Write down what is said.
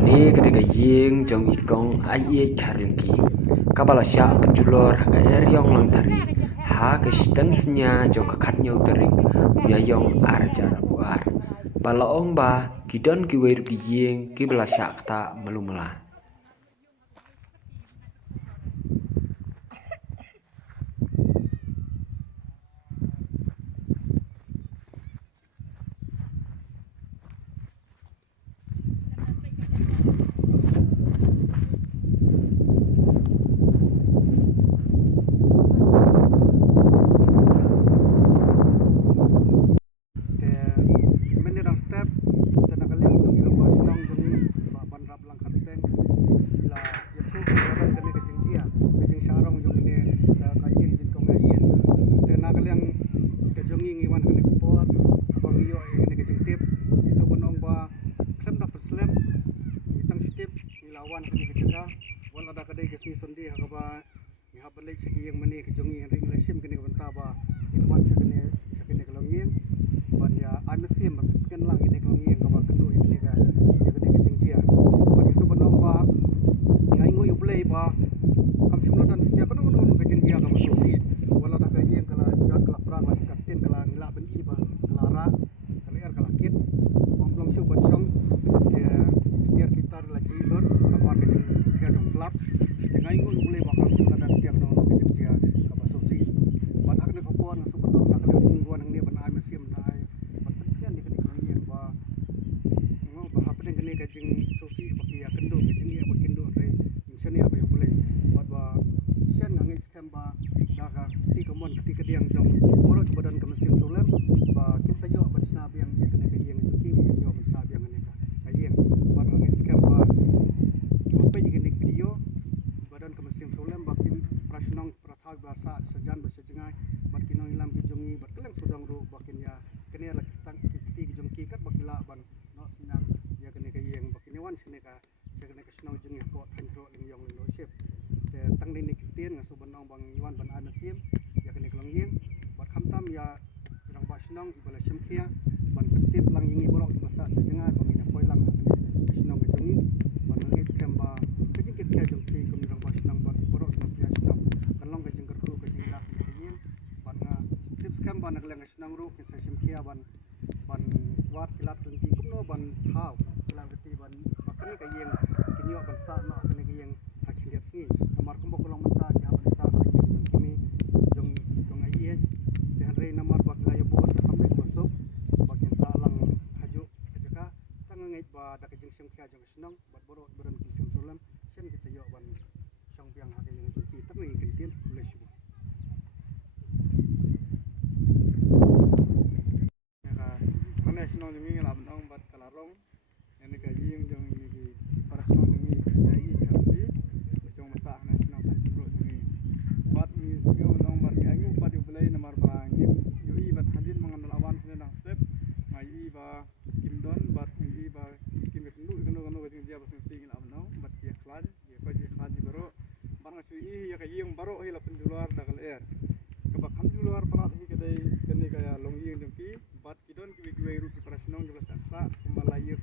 Ani kedega ying jong ikong ai karlengki kabala sya penjulor haga eryong lang tari ha ke stensnya jong kakatnya uterik uyayong arjar buar bala ong ba kidon kiwir di ying kibala sya kata melumela. Lawan kini kita, wala ada kadai kesini sondi hagaba, ni habalik segi yang meni kejongi yang ring lesim kini bentah ba, ilmuwan sekini kelongin, ban ya amesim kan lang ini kelongin kaba kedua ini kan, ya kini kejengkia, ban isu benong ba, ngai ngoi ublei ba, kam semua dan setiap kan orang kejengkia kaba sosi, wala ada kadai yang kala jat kala perang lah kapten kala ngilak beni ba, kala ra, kala er kala kit, orang belum siu bencong, ya tiar kita lagi lor. Klub dengan ingun boleh bakal sudah dan setiap nama kerja apa sosi pada akhirnya kapuan super nak lewat tungguan yang dia benar mesin benar pertanyaan di kini yang bah bahapa dengan kini kajing sosi bagi ya kendo kajing ya bagi kendo ada insan ya apa boleh buat bah sen ngangi scam bah dah ti kemuan ketika dia yang jong borok badan ke mesin solam bah kita yo apa nabi yang dia kena kajing yang cuki bukan yo besar yang ini kajing buat ngangi scam bah badan kemesin solam bakin prasnong prathag bahasa sejan bahasa jengai bakin nong ilam kejongi batkeleng sudang ru bakin ya kene la kitang kiti kejongki kat bakila ban no sinang ya kene kayeng bakin wan sine ka kene ka snong jengi ko thandro ling yong ling ship te tang ni kitin ngasu banong bang iwan ban anasim ya kene kelong yeng bat khamtam ya rang basnong ibala simkhia ban ketip lang yingi borok bahasa sejengai bakin koi lang kene snong kejongi ban ngi skam ba kejing kit jongki ban nak leng senang ru ke sesim kia ban wat kilat tengki kumno ban thau kilat beti ban bakni ka yeng kinyo ban sa no kene ka yeng hakiliat si amar kumbo kolong mata ya ban sa ka yeng kimi jong ai ye te han rei namar bak la yo bo ambe bosok bak sa lang haju ajaka tang ngai ba da ka jing sim kia jong senang bat boro beran ki sim solam sen ke yo ban song piang ha ka yeng ki tak ni kintin le shu senang demi ngelap nong bat kalarong ini kajing jong ini para senang demi jadi jadi besok masak na senang kan bro demi bat misio nong bat ayu bat ubelai nomor bangim yoi bat hadin mengenal awan senang step ngai ba kimdon bat ngai ba kim kendu kanu kajing dia basing sing ngelap nong bat dia klan dia pagi klan di baro bat ngasui ya kajing baro hila penjular dagal air kebak penjular parat hi kedai kene kaya longying dengki bat kidon kiwi kiwi ru ki prasnong juga saksa kembali